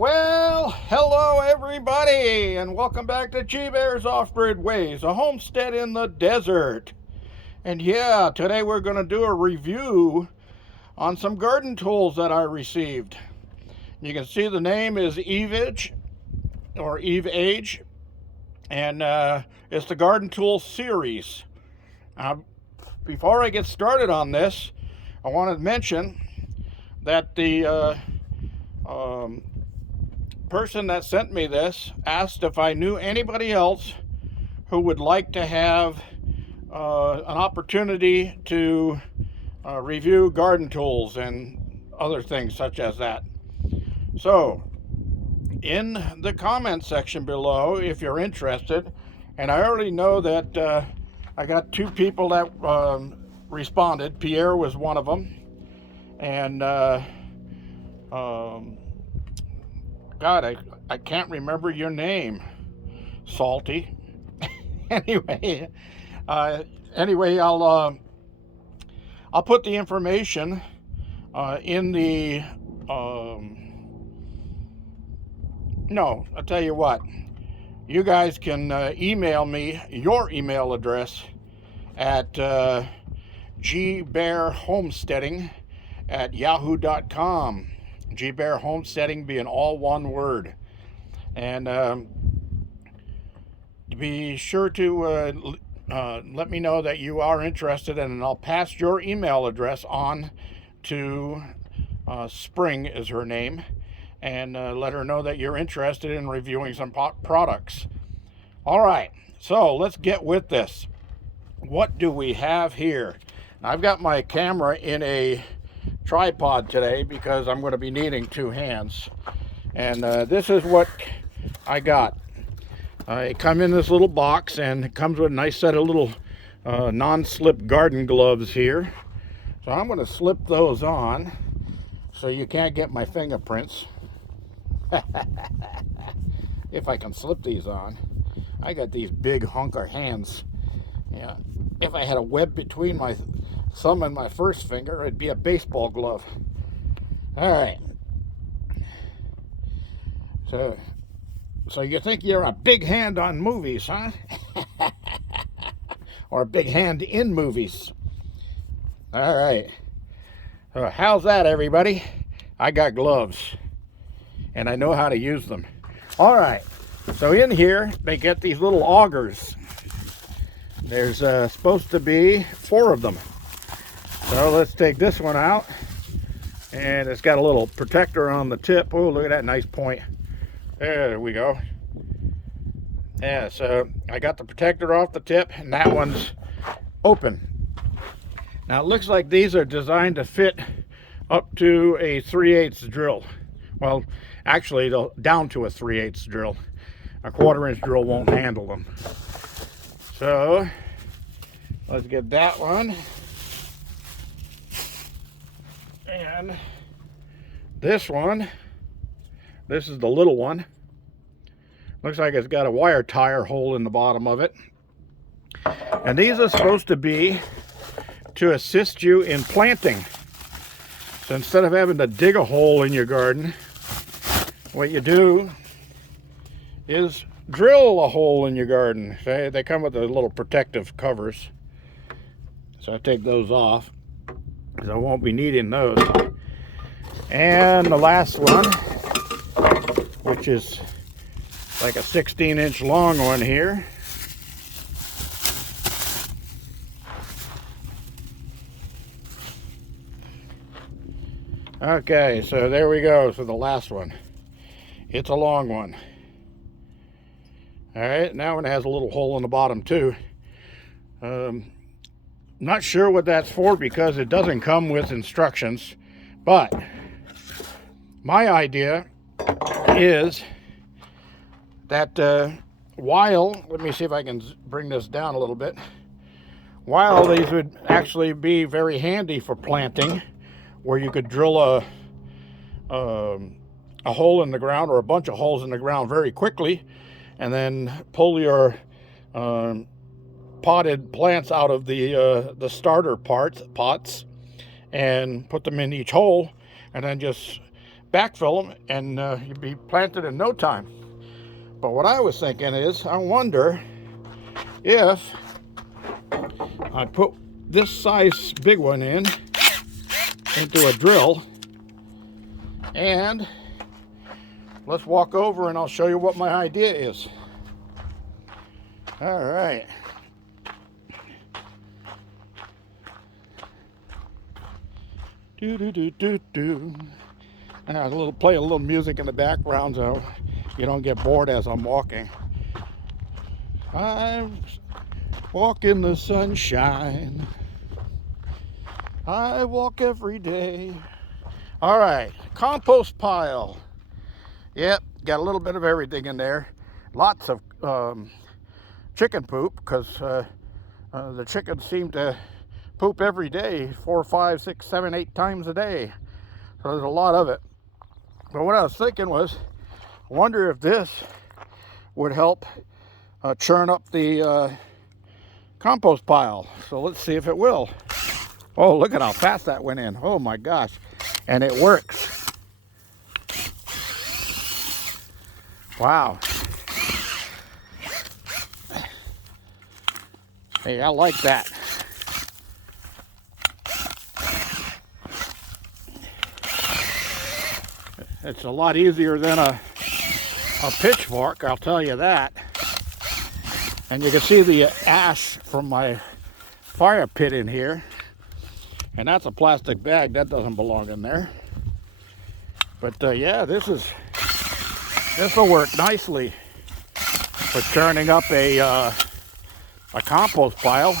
Well, hello everybody, and welcome back to G-Bear's Off-Grid Ways, a homestead in the desert. And yeah, today we're going to do a review on some garden tools that I received. You can see the name is EVEAGE, or EVEAGE, and it's the garden tool series. Before I get started on this, I want to mention that the person that sent me this asked if I knew anybody else who would like to have an opportunity to review garden tools and other things such as that. So, in the comment section below, if you're interested, and I already know that I got two people that responded. Pierre was one of them, and God, I can't remember your name, Salty. Anyway, I'll put the information in the. No, I'll tell you what. You guys can email me your email address at gbearhomesteading@yahoo.com. G-Bear Homesteading being all one word. And be sure to let me know that you are interested, and I'll pass your email address on to Spring is her name, and let her know that you're interested in reviewing some products. All right, so let's get with this. What do we have here? I've got my camera in a tripod today because I'm going to be needing two hands, and this is what I got. It come in this little box, and it comes with a nice set of little non-slip garden gloves here. So I'm going to slip those on so you can't get my fingerprints. If I can slip these on. I got these big hunker hands. Yeah, if I had a web between my thumb and my first finger, it'd be a baseball glove. All right. So you think you're a big hand on movies, huh? Or a big hand in movies. All right. So how's that, everybody? I got gloves, and I know how to use them. All right. So in here, they get these little augers. There's supposed to be 4 of them. So let's take this one out, and it's got a little protector on the tip. Oh, look at that nice point. There we go. Yeah, so I got the protector off the tip, and that one's open. Now it looks like these are designed to fit up to a 3/8 drill. Well, actually, down to a 3/8 drill. A 1/4-inch drill won't handle them. So let's get that one. And this one, this is the little one. Looks like it's got a wire tire hole in the bottom of it. And these are supposed to be to assist you in planting. So instead of having to dig a hole in your garden, what you do is drill a hole in your garden. They come with the little protective covers. So I take those off, because I won't be needing those. And the last one, which is like a 16-inch long one here. Okay, so there we go. So the last one. It's a long one. All right, now it has a little hole in the bottom too. Not sure what that's for because it doesn't come with instructions, but my idea is that while, let me see if I can bring this down a little bit, while these would actually be very handy for planting, where you could drill a hole in the ground or a bunch of holes in the ground very quickly, and then pull your potted plants out of the starter pots and put them in each hole, and then just backfill them, and you'd be planted in no time. But what I was thinking is, I wonder if I put this size big one into a drill, and let's walk over and I'll show you what my idea is. All right. Do do do do do. And I'll play a little music in the background so you don't get bored as I'm walking. I walk in the sunshine. I walk every day. All right, compost pile. Yep, got a little bit of everything in there. Lots of chicken poop, because the chickens seem to poop every day, 4, 5, 6, 7, 8 times a day. So there's a lot of it. But what I was thinking was, I wonder if this would help churn up the compost pile. So let's see if it will. Oh, look at how fast that went in. Oh my gosh. And it works. Wow. Hey, I like that. It's a lot easier than a pitchfork, I'll tell you that. And you can see the ash from my fire pit in here. And that's a plastic bag, that doesn't belong in there. But yeah, this will work nicely for churning up a compost pile.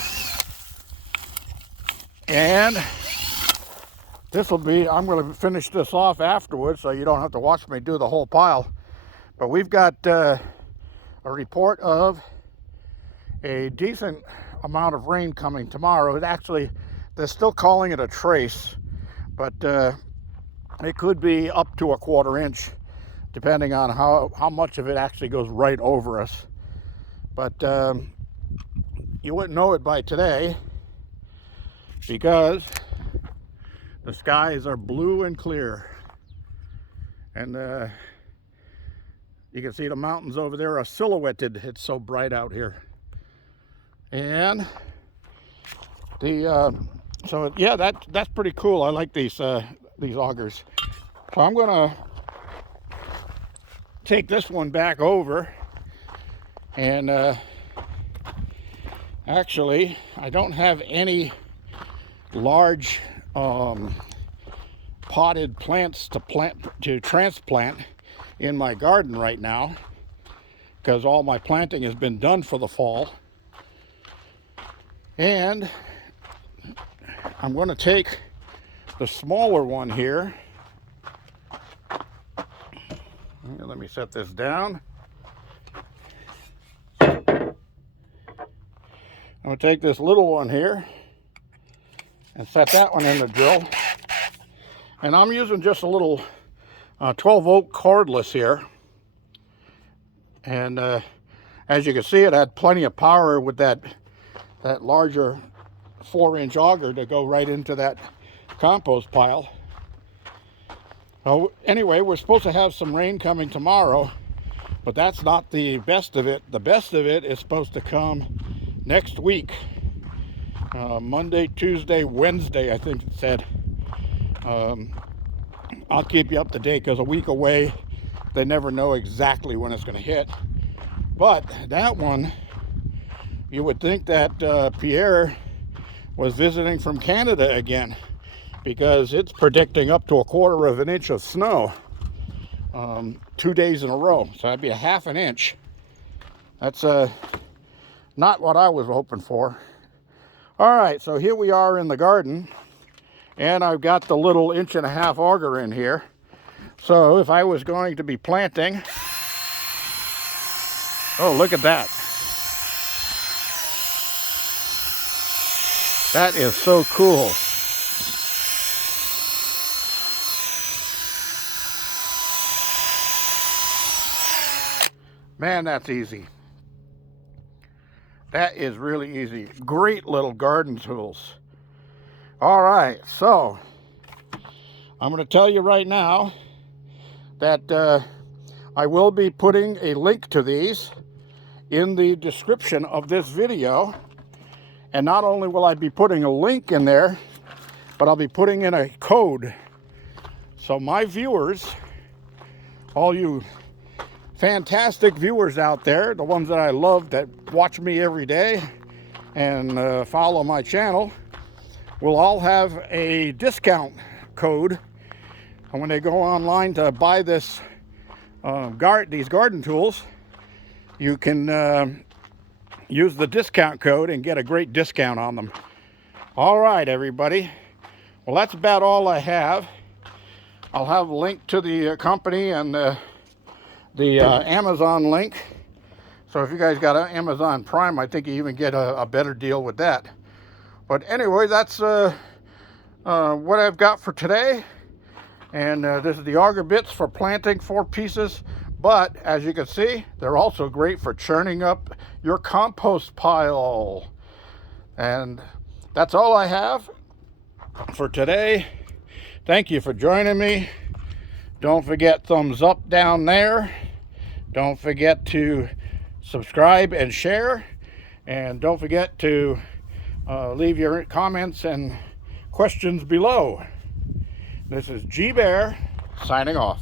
And this will be, I'm going to finish this off afterwards so you don't have to watch me do the whole pile. But we've got a report of a decent amount of rain coming tomorrow. It actually, they're still calling it a trace, but it could be up to a 1/4 inch, depending on how much of it actually goes right over us. But you wouldn't know it by today, because the skies are blue and clear, and you can see the mountains over there are silhouetted. It's so bright out here. And so yeah, that's pretty cool. I like these augers. So I'm gonna take this one back over, and actually I don't have any large potted plants to transplant in my garden right now, because all my planting has been done for the fall. And I'm going to take the smaller one here. Let me set this down. I'm going to take this little one here and set that one in the drill. And I'm using just a little 12-volt cordless here. And as you can see, it had plenty of power with that larger 4-inch auger to go right into that compost pile. Oh, anyway, we're supposed to have some rain coming tomorrow, but that's not the best of it. The best of it is supposed to come next week. Monday, Tuesday, Wednesday, I think it said. I'll keep you up to date, because a week away, they never know exactly when it's going to hit. But that one, you would think that Pierre was visiting from Canada again, because it's predicting up to a 1/4 inch of snow 2 days in a row. So that'd be a 1/2 inch. That's not what I was hoping for. All right, so here we are in the garden, and I've got the little 1.5-inch auger in here. So if I was going to be planting, oh, look at that. That is so cool. Man, that's easy. That is really easy. Great little garden tools. All right, so I'm going to tell you right now, that I will be putting a link to these in the description of this video. And not only will I be putting a link in there, but I'll be putting in a code. So my viewers, all you fantastic viewers out there, the ones that I love that watch me every day and follow my channel, will all have a discount code. And when they go online to buy this these garden tools, you can use the discount code and get a great discount on them. All right, everybody. Well, that's about all I have. I'll have a link to the company and the Amazon link. So if you guys got an Amazon Prime, I think you even get a better deal with that. But anyway, that's what I've got for today. And this is the auger bits for planting, 4 pieces. But as you can see, they're also great for churning up your compost pile. And that's all I have for today. Thank you for joining me. Don't forget thumbs up down there. Don't forget to subscribe and share. And don't forget to leave your comments and questions below. This is G Bear signing off.